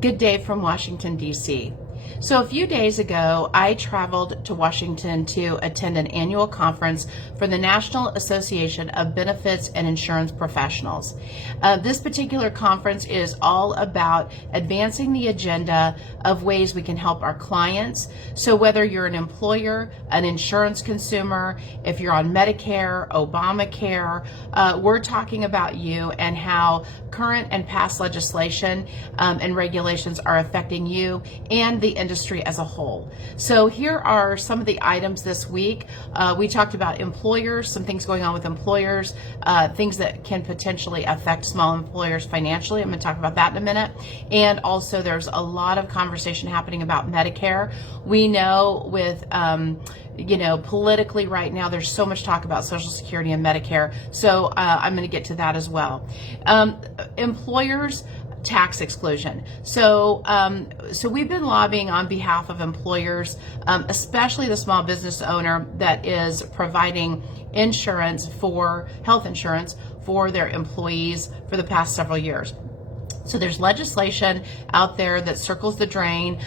Good day from Washington, D.C. So a few days ago, I traveled to Washington to attend an annual conference for the National Association of Benefits and Insurance Professionals. This particular conference is all about advancing the agenda of ways we can help our clients. So whether you're an employer, an insurance consumer, if you're on Medicare, Obamacare, we're talking about you and how current and past legislation and regulations are affecting you and the industry as a whole. So here are some of the items this week. We talked about employers, some things going on with employers, things that can potentially affect small employers financially. I'm going to talk about that in a minute. And also there's a lot of conversation happening about Medicare. We know with politically right now, there's so much talk about Social Security and Medicare. So I'm going to get to that as well. Employers, tax exclusion. So we've been lobbying on behalf of employers, especially the small business owner that is providing insurance for health insurance for their employees for the past several years. So there's legislation out there that circles the drain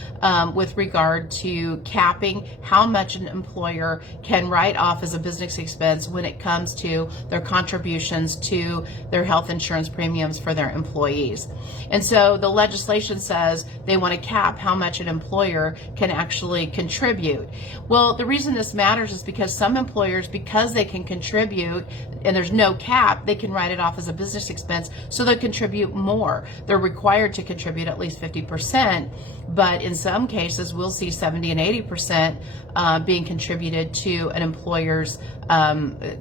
with regard to capping how much an employer can write off as a business expense when it comes to their contributions to their health insurance premiums for their employees. And so the legislation says they want to cap how much an employer can actually contribute. Well, the reason this matters is because some employers, because they can contribute and there's no cap, they can write it off as a business expense, so they'll contribute more. They're required to contribute at least 50%, but in some cases we'll see 70 and 80% being contributed to an employer's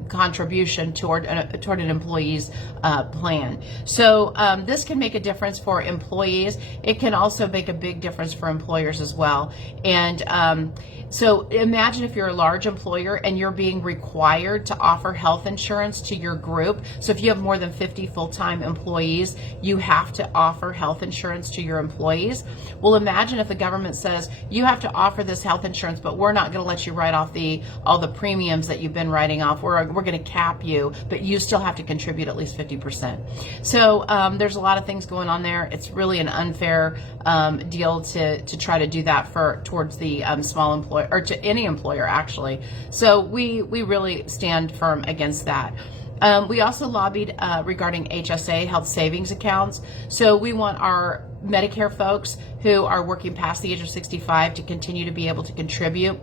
contribution toward an employee's plan. So this can make a difference for employees. It can also make a big difference for employers as well. And so imagine if you're a large employer and you're being required to offer health insurance to your group. So if you have more than 50 full-time employees, you have to offer health insurance to your employees. Well, imagine if the government says you have to offer this health insurance, but we're not going to let you write off all the premiums that you've been writing off. We're going to cap you, but you still have to contribute at least 50%. So there's a lot of things going on there. It's really an unfair deal to try to do that towards the small employer, or to any employer actually. So we really stand firm against that. We also lobbied regarding HSA, health savings accounts. So we want our Medicare folks who are working past the age of 65 to continue to be able to contribute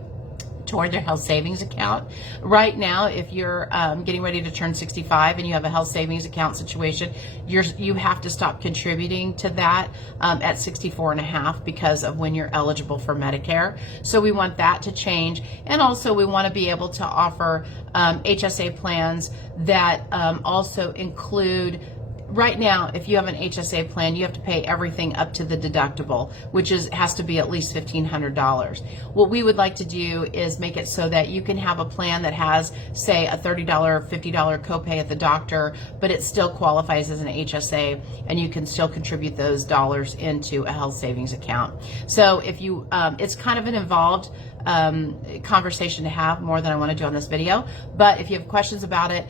toward their health savings account. Right now, if you're getting ready to turn 65 and you have a health savings account situation, you have to stop contributing to that at 64 and a half because of when you're eligible for Medicare. So we want that to change. And also we want to be able to offer HSA plans that also include. Right now, if you have an HSA plan, you have to pay everything up to the deductible, which has to be at least $1,500. What we would like to do is make it so that you can have a plan that has, say, a $30 or $50 copay at the doctor, but it still qualifies as an HSA, and you can still contribute those dollars into a health savings account. So if you, it's kind of an involved conversation to have, more than I want to do on this video. But if you have questions about it,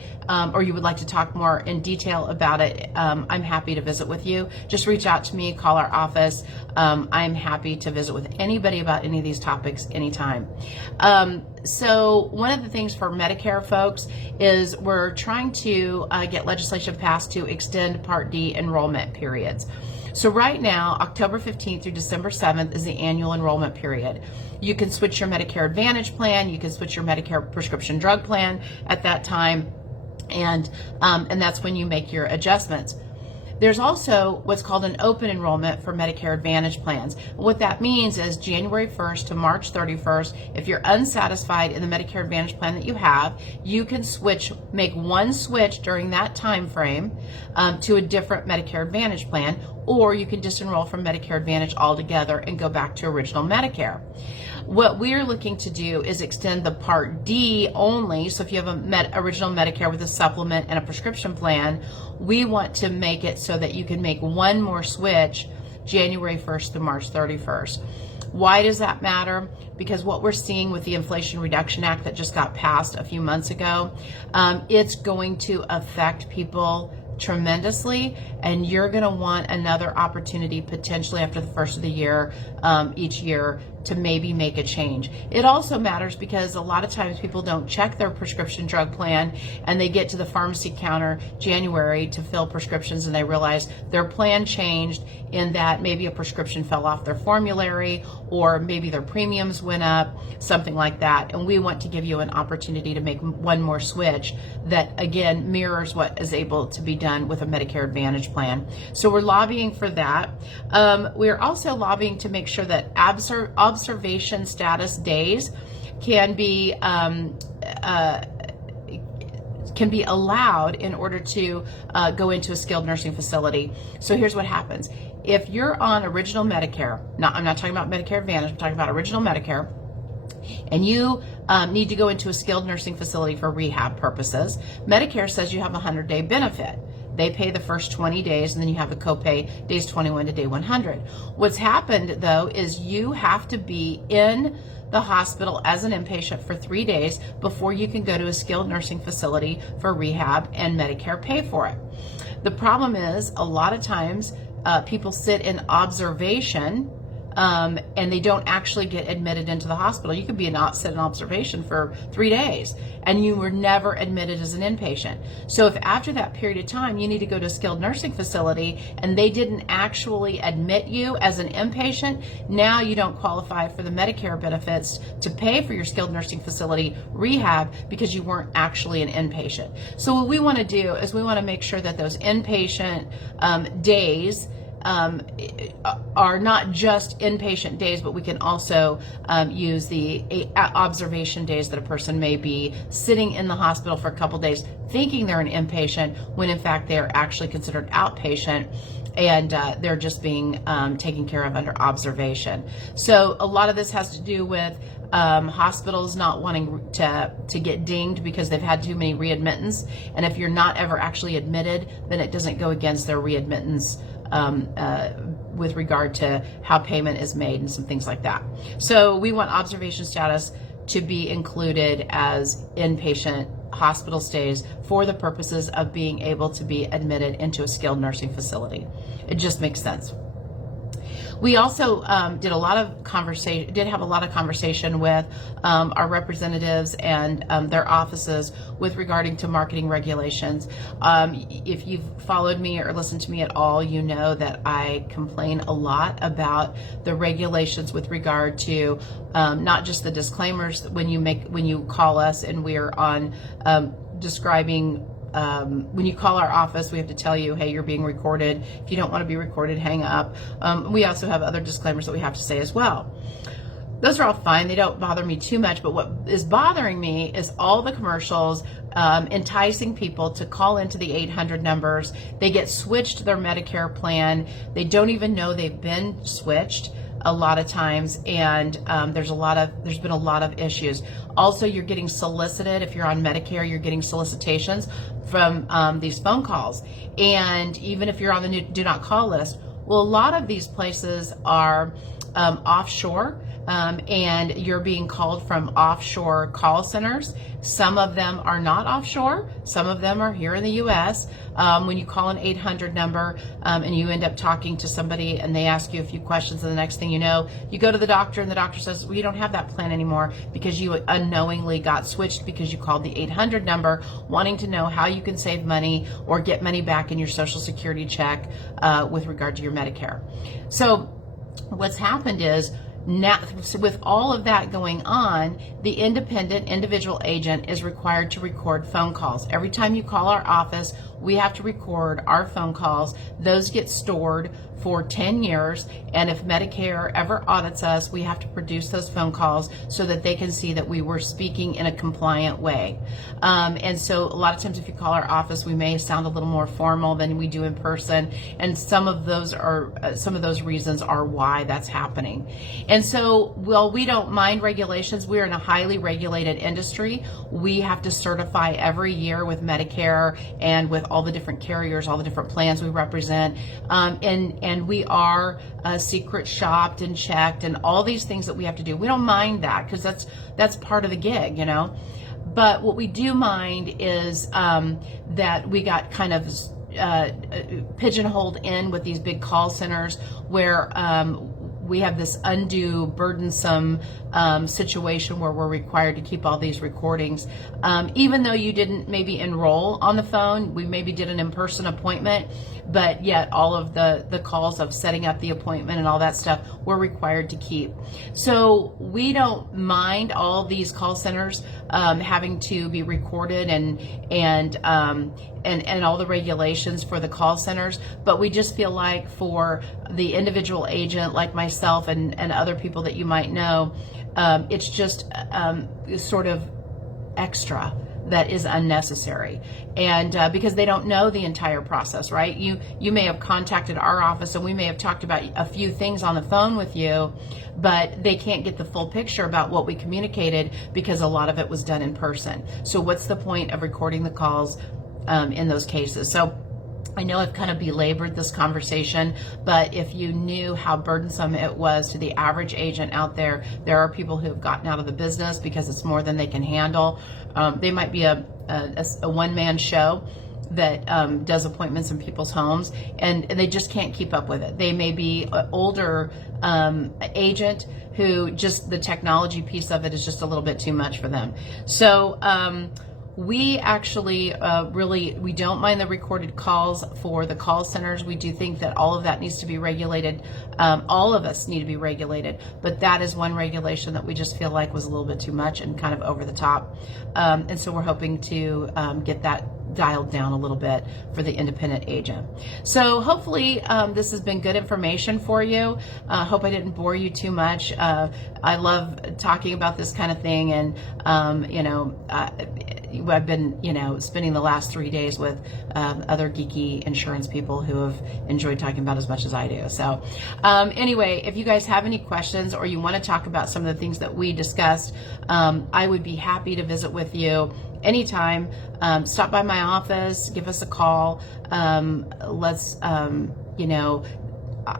or you would like to talk more in detail about it, I'm happy to visit with you. Just reach out to me, call our office. I'm happy to visit with anybody about any of these topics anytime. So one of the things for Medicare folks is we're trying to get legislation passed to extend Part D enrollment periods. So right now, October 15th through December 7th is the annual enrollment period. You can switch your Medicare Advantage plan, you can switch your Medicare prescription drug plan at that time, and that's when you make your adjustments. There's also what's called an open enrollment for Medicare Advantage plans. What that means is January 1st to March 31st, if you're unsatisfied in the Medicare Advantage plan that you have, you can make one switch during that time frame to a different Medicare Advantage plan, or you can disenroll from Medicare Advantage altogether and go back to original Medicare. What we're looking to do is extend the Part D only. So if you have original Medicare with a supplement and a prescription plan, we want to make it so that you can make one more switch January 1st to March 31st. Why does that matter? Because what we're seeing with the Inflation Reduction Act that just got passed a few months ago, it's going to affect people tremendously, and you're going to want another opportunity potentially after the first of the year, each year, to maybe make a change. It also matters because a lot of times people don't check their prescription drug plan, and they get to the pharmacy counter January to fill prescriptions, and they realize their plan changed in that maybe a prescription fell off their formulary, or maybe their premiums went up, something like that. And we want to give you an opportunity to make one more switch that, again, mirrors what is able to be done with a Medicare Advantage plan. So we're lobbying for that. We're also lobbying to make sure that observation status days can be allowed in order to go into a skilled nursing facility. So here's what happens. If you're on original Medicare, I'm not talking about Medicare Advantage, I'm talking about original Medicare, and you need to go into a skilled nursing facility for rehab purposes, Medicare says you have a 100-day benefit. They pay the first 20 days, and then you have a copay days 21 to day 100. What's happened, though, is you have to be in the hospital as an inpatient for 3 days before you can go to a skilled nursing facility for rehab, and Medicare pay for it. The problem is, a lot of times people sit in observation and they don't actually get admitted into the hospital. You could be sit in observation for 3 days and you were never admitted as an inpatient. So if after that period of time you need to go to a skilled nursing facility and they didn't actually admit you as an inpatient, now you don't qualify for the Medicare benefits to pay for your skilled nursing facility rehab because you weren't actually an inpatient. So what we want to do is we want to make sure that those inpatient days are not just inpatient days, but we can also use the observation days that a person may be sitting in the hospital for a couple days thinking they're an inpatient when in fact they are actually considered outpatient, and they're just being taken care of under observation. So a lot of this has to do with hospitals not wanting to get dinged because they've had too many readmittance, and if you're not ever actually admitted, then it doesn't go against their readmittance with regard to how payment is made and some things like that. So we want observation status to be included as inpatient hospital stays for the purposes of being able to be admitted into a skilled nursing facility. It just makes sense. We also did have a lot of conversation with our representatives and their offices with regarding to marketing regulations. If you've followed me or listened to me at all, you know that I complain a lot about the regulations with regard to not just the disclaimers when you call us and we are on describing. When you call our office, we have to tell you, hey, you're being recorded. If you don't want to be recorded, hang up. We also have other disclaimers that we have to say as well. Those are all fine. They don't bother me too much. But what is bothering me is all the commercials enticing people to call into the 800 numbers. They get switched to their Medicare plan. They don't even know they've been switched a lot of times, and there's been a lot of issues. Also, you're getting solicited. If you're on Medicare, you're getting solicitations from these phone calls. And even if you're on the do not call list, well, a lot of these places are offshore, and you're being called from offshore call centers. Some of them are not offshore. Some of them are here in the U.S. When you call an 800 number and you end up talking to somebody and they ask you a few questions, and the next thing you know, you go to the doctor and the doctor says, well, you don't have that plan anymore because you unknowingly got switched because you called the 800 number wanting to know how you can save money or get money back in your Social Security check with regard to your Medicare. So what's happened is, now, with all of that going on, the independent individual agent is required to record phone calls. Every time you call our office, we have to record our phone calls. Those get stored for 10 years, and if Medicare ever audits us, we have to produce those phone calls so that they can see that we were speaking in a compliant way. And so a lot of times if you call our office, we may sound a little more formal than we do in person, and some of those reasons are why that's happening. And so, well, we don't mind regulations. We're in a highly regulated industry. We have to certify every year with Medicare and with all the different carriers, all the different plans we represent, and we are secret shopped and checked and all these things that we have to do. We don't mind that because that's part of the gig, you know. But what we do mind is that we got kind of pigeonholed in with these big call centers where we have this undue burdensome situation where we're required to keep all these recordings. Even though you didn't maybe enroll on the phone, we maybe did an in-person appointment, but yet all of the calls of setting up the appointment and all that stuff we're required to keep. So we don't mind all these call centers having to be recorded and all the regulations for the call centers, but we just feel like for the individual agent like myself and other people that you might know, it's just sort of extra that is unnecessary, and because they don't know the entire process, right? You may have contacted our office and we may have talked about a few things on the phone with you, but they can't get the full picture about what we communicated because a lot of it was done in person. So what's the point of recording the calls in those cases? So I know I've kind of belabored this conversation, but if you knew how burdensome it was to the average agent out there, there are people who have gotten out of the business because it's more than they can handle. They might be a one-man show that does appointments in people's homes, and they just can't keep up with it. They may be an older agent who just the technology piece of it is just a little bit too much for them. So we actually we don't mind the recorded calls for the call centers. We do think that all of that needs to be regulated. All of us need to be regulated, but that is one regulation that we just feel like was a little bit too much and kind of over the top. And so we're hoping to get that dialed down a little bit for the independent agent. So hopefully this has been good information for you. Hope I didn't bore you too much. I love talking about this kind of thing, and I've been, spending the last 3 days with other geeky insurance people who have enjoyed talking about as much as I do. So anyway, if you guys have any questions or you want to talk about some of the things that we discussed, I would be happy to visit with you anytime. Stop by my office, give us a call.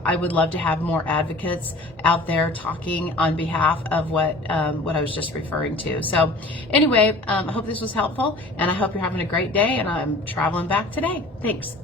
I would love to have more advocates out there talking on behalf of what I was just referring to. So anyway, I hope this was helpful, and I hope you're having a great day, and I'm traveling back today. Thanks.